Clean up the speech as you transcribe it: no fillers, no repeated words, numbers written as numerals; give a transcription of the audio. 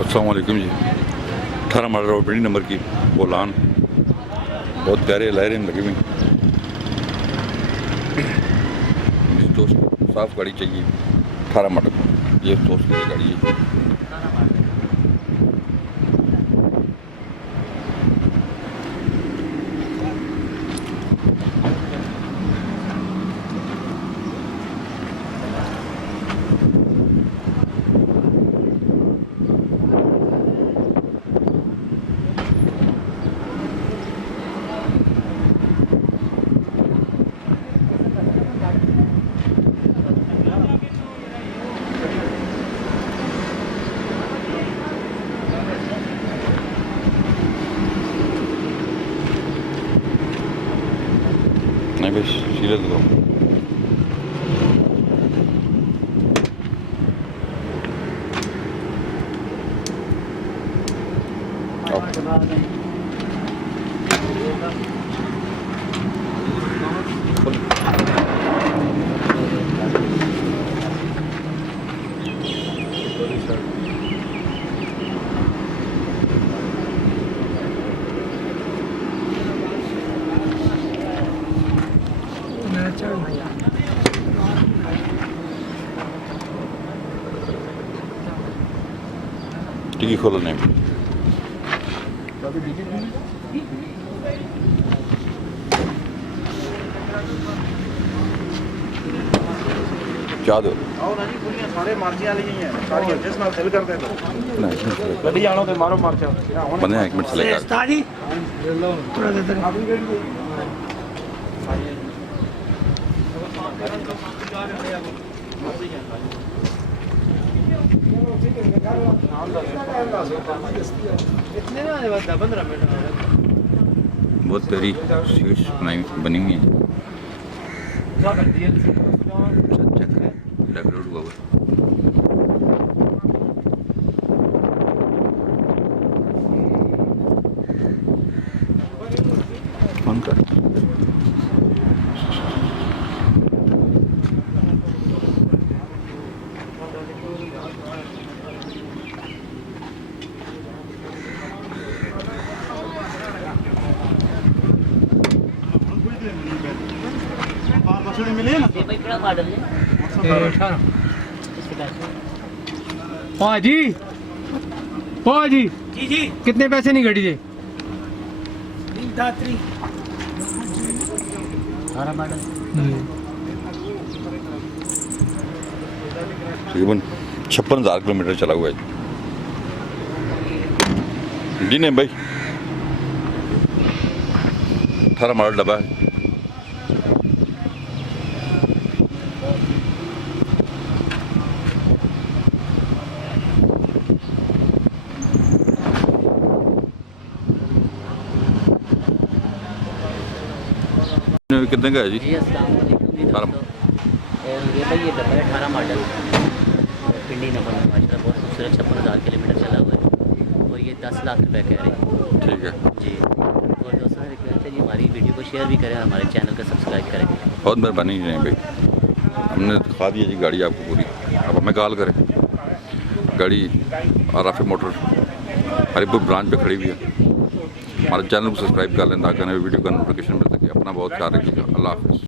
अस्सलाम वालेकुम जी। 18 मॉडल और बड़ी नंबर की बोलान, बहुत प्यारे लहरें लगी हुई। जिस दोस्त को साफ गाड़ी चाहिए 18 मॉडल, ये दोस्त की गाड़ी है। नहीं भाई सीधे दो। टिकी खोलो नहीं क्या दो सारे मार्ची वाली ही हैं, सारी जिस नाल सेल करते हैं गड्डी आनो ते मारो मार्चा बने 1 मिनट से लेकर उस्ताद थोड़ा दे कितने में आने वाला 15 मिनट बहुत प्यारी सीट्स बनी हुई हैं। डेकोरेट हुआ हुआ फोन कर मिले ना जी जी जी जी कितने पैसे नहीं घड़ी थे? तकरीबन 56,000 किलोमीटर चला हुआ है जी। नहीं भाई 18 मॉडल डब्बा है। कितने का है जी? जी अस्सलाम वालेकुम जी दोस्तों, ये भाई ये डब्बा है 18 मॉडल पिंडी नंबर में, माशाल्लाह बहुत खूबसूरत 56,000 किलोमीटर चला हुआ है और ये 10 लाख रुपए कह रहे हैं। ठीक है जी, और दोस्तों ने रिक्वेस्ट है जी हमारी वीडियो को शेयर भी करें, हमारे चैनल को सब्सक्राइब करें। बहुत मेहरबानी है भाई, हमने दिखा दी है जी गाड़ी आपको पूरी। अब हमें कॉल करें, गाड़ी आराफे मोटर हरिपुर ब्रांच पे खड़ी हुई है। हमारे चैनल को सब्सक्राइब कर लें ताकि हमें वीडियो का नोटिफिकेशन मिल सके। अपना बहुत ख्याल रखिएगा। अल्लाह हाफ़िज़।